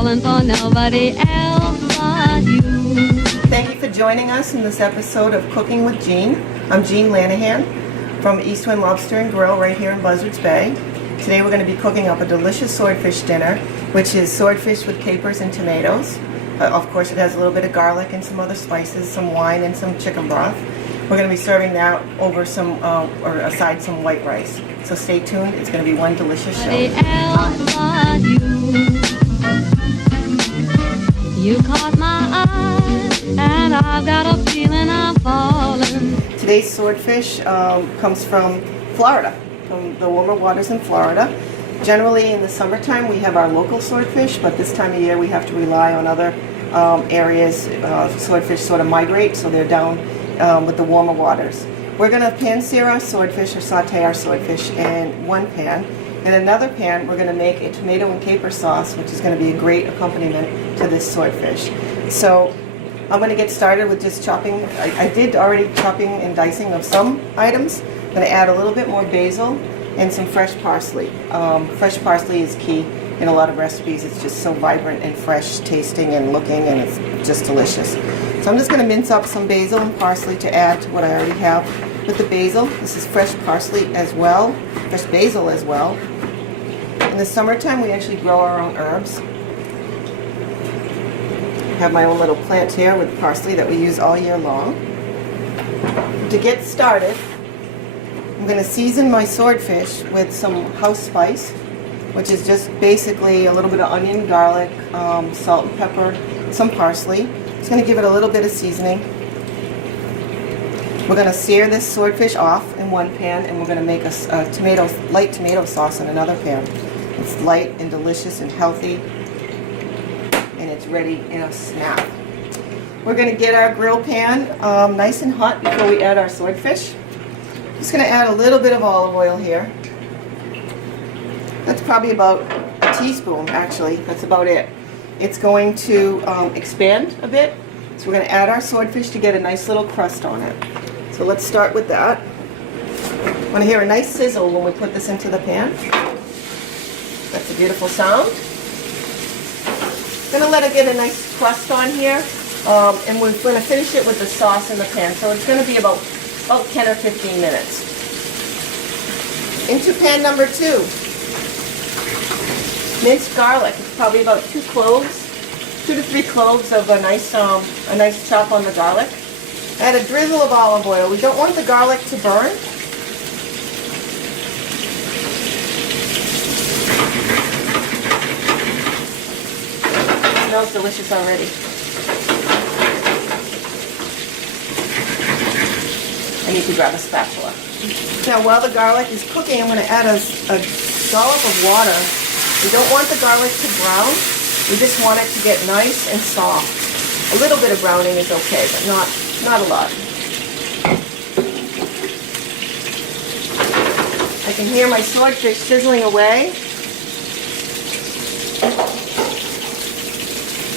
falling for nobody else but you. Thank you for joining us in this episode of Cooking with Jean. I'm Jean Lanahan from East Wind Lobster and Grill right here in Buzzards Bay. Today we're going to be cooking up a delicious swordfish dinner, which is swordfish with capers and tomatoes. Of course, it has a little bit of garlic and some other spices, some wine and some chicken broth. We're going to be serving that over some, or aside some white rice. So stay tuned. It's going to be one delicious show. You caught my eye, and I've got a feeling I'm falling. Today's swordfish comes from Florida, from the warmer waters in Florida. Generally in the summertime we have our local swordfish, but this time of year we have to rely on other areas. Swordfish sort of migrate, so they're down with the warmer waters. We're going to pan sear our swordfish or saute our swordfish in one pan. In another pan we're going to make a tomato and caper sauce, which is going to be a great accompaniment to this swordfish. So I'm going to get started with just chopping. I did already chopping and dicing of some items. I'm going to add a little bit more basil and some fresh parsley. Fresh parsley is key in a lot of recipes. It's just so vibrant and fresh tasting and looking, and it's just delicious. So I'm just going to mince up some basil and parsley to add to what I already have with the basil. This is fresh parsley as well, fresh basil as well. In the summertime we actually grow our own herbs. I have my own little plant here with parsley that we use all year long. To get started, I'm going to season my swordfish with some house spice, which is just basically a little bit of onion, garlic, salt and pepper, some parsley. It's going to give it a little bit of seasoning. We're going to sear this swordfish off in one pan, and we're going to make a light tomato sauce in another pan. It's light and delicious and healthy, and it's ready in a snap. We're going to get our grill pan nice and hot before we add our swordfish. Just going to add a little bit of olive oil here. That's probably about a teaspoon, actually. That's about it. It's going to expand a bit, so we're going to add our swordfish to get a nice little crust on it. So let's start with that. I want to hear a nice sizzle when we put this into the pan. That's a beautiful sound. I'm going to let it get a nice crust on here, and we're going to finish it with the sauce in the pan. So it's going to be about 10 or 15 minutes. Into pan number 2. Minced garlic. It's probably about 2 to 3 cloves of a nice chop on the garlic. Add a drizzle of olive oil. We don't want the garlic to burn. It smells delicious already. I need to grab a spatula. Now while the garlic is cooking, I'm going to add a dollop of water. We don't want the garlic to brown. We just want it to get nice and soft. A little bit of browning is okay, but not a lot. I can hear my swordfish sizzling away.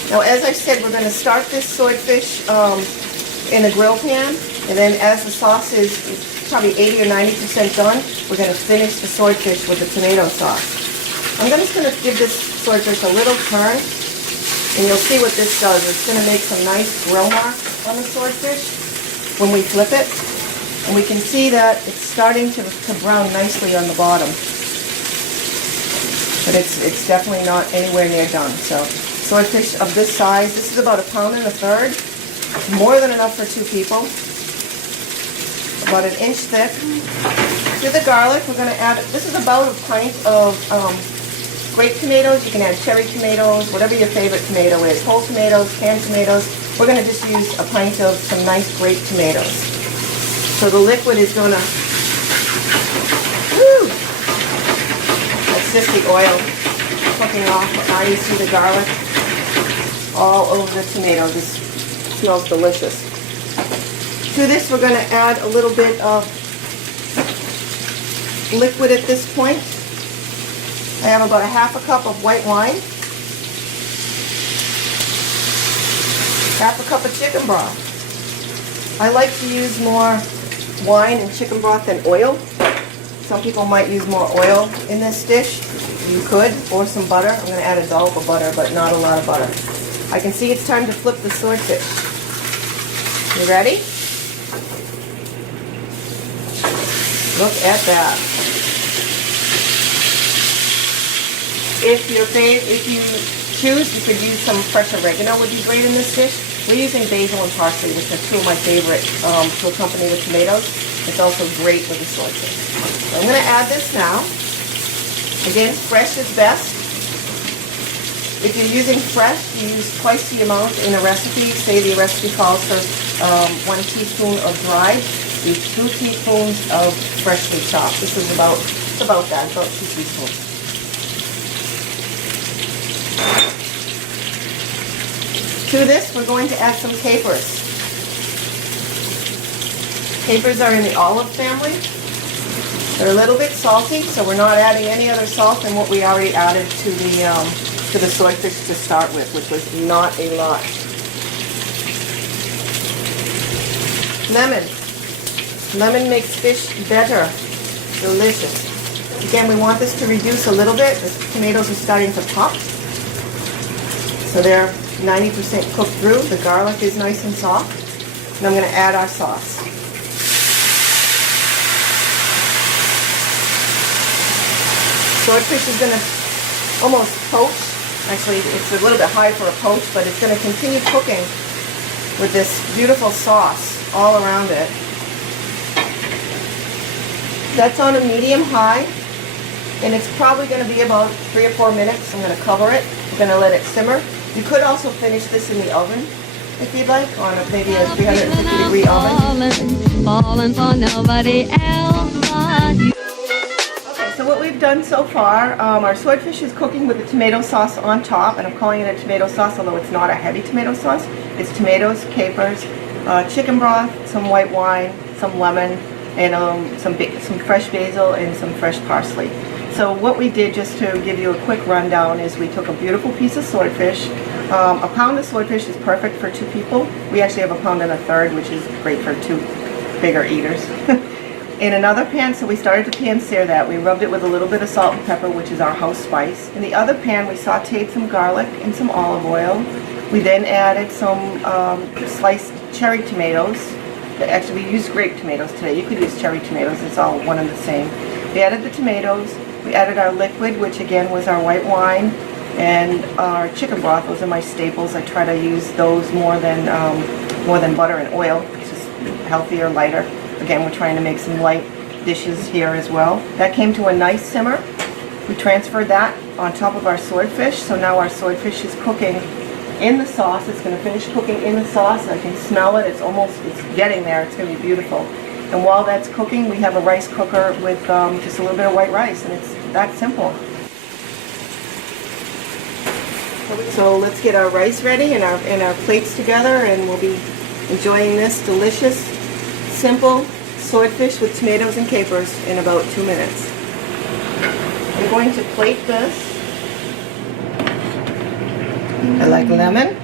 Now, as I said, we're going to start this swordfish in a grill pan, and then as the sauce is probably 80 or 90% done, we're going to finish the swordfish with the tomato sauce. I'm just going to give this swordfish a little turn, and you'll see what this does. It's going to make some nice grill marks on the swordfish when we flip it, and we can see that it's starting to brown nicely on the bottom. But it's definitely not anywhere near done. So swordfish of this size, this is about 1 1/3 pounds, more than enough for 2 people. About 1 inch thick. To the garlic, we're going to add, this is about a pint of grape tomatoes. You can add cherry tomatoes, whatever your favorite tomato is. Whole tomatoes, canned tomatoes. We're going to just use a pint of some nice grape tomatoes. So the liquid is going to, that's just the oil cooking off. Now you see the garlic all over the tomato. This smells delicious. To this we're going to add a little bit of liquid at this point. I have about 1/2 cup of white wine, 1/2 cup of chicken broth. I like to use more wine and chicken broth than oil. Some people might use more oil in this dish. You could, or some butter. I'm going to add a dollop of butter, but not a lot of butter. I can see it's time to flip the swordfish. You ready? Look at that. If you choose, you could use some fresh oregano would be great in this dish. We're using basil and parsley, which are two of my favorite to accompany with tomatoes. It's also great with the swordfish. So I'm going to add this now. Again, fresh is best. If you're using fresh, you use twice the amount in a recipe. Say the recipe calls for 1 teaspoon of dried. Use 2 teaspoons of freshly chopped. This is about that, about 2 teaspoons. To this, we're going to add some capers. Capers are in the olive family. They're a little bit salty, so we're not adding any other salt than what we already added to the swordfish to start with, which was not a lot. Lemon. Lemon makes fish better. Delicious. Again, we want this to reduce a little bit. The tomatoes are starting to pop. So they're 90% cooked through. The garlic is nice and soft. And I'm going to add our sauce. Swordfish is going to almost poach. Actually, it's a little bit high for a poach, but it's going to continue cooking with this beautiful sauce all around it. That's on a medium-high, and it's probably going to be about 3 or 4 minutes. I'm going to cover it. I'm going to let it simmer. You could also finish this in the oven, if you'd like, on maybe a 350-degree oven. Falling for nobody else but you. Okay, so what we've done so far, our swordfish is cooking with the tomato sauce on top, and I'm calling it a tomato sauce, although it's not a heavy tomato sauce. It's tomatoes, capers, chicken broth, some white wine, some lemon, and some fresh basil and some fresh parsley. So what we did, just to give you a quick rundown, is we took a beautiful piece of swordfish. A pound of swordfish is perfect for 2 people. We actually have a pound and a third, which is great for 2 bigger eaters. In another pan, so we started to pan-sear that. We rubbed it with a little bit of salt and pepper, which is our house spice. In the other pan, we sauteed some garlic and some olive oil. We then added some sliced cherry tomatoes. Actually, we used grape tomatoes today. You could use cherry tomatoes. It's all one and the same. We added the tomatoes. We added our liquid, which again was our white wine, and our chicken broth. Those are my staples. I try to use those more than butter and oil. It's just healthier, lighter. Again, we're trying to make some light dishes here as well. That came to a nice simmer. We transferred that on top of our swordfish. So now our swordfish is cooking in the sauce. It's going to finish cooking in the sauce. I can smell it. It's getting there. It's going to be beautiful. And while that's cooking, we have a rice cooker with just a little bit of white rice, and it's that simple. So let's get our rice ready and our plates together, and we'll be enjoying this delicious, simple swordfish with tomatoes and capers in about 2 minutes. I'm going to plate this. I like lemon,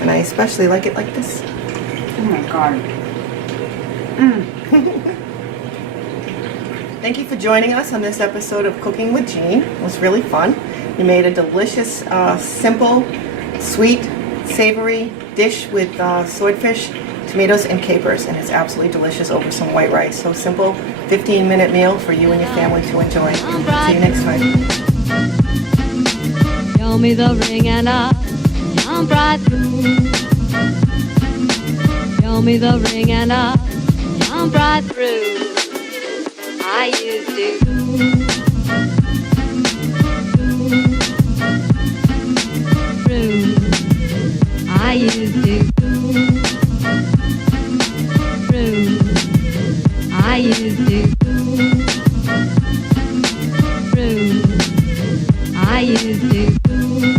and I especially like it like this. Oh my God. Thank you for joining us on this episode of Cooking with Jean. It was really fun. We made a delicious, simple, sweet, savory dish with swordfish, tomatoes, and capers, and it's absolutely delicious over some white rice. So simple, 15-minute meal for you and your family to enjoy. See you next time. Show me the ring and I'll jump right through. Show me the ring and I'll jump right through. I used to. Through. I used to. Through. I used to. Through. I used to.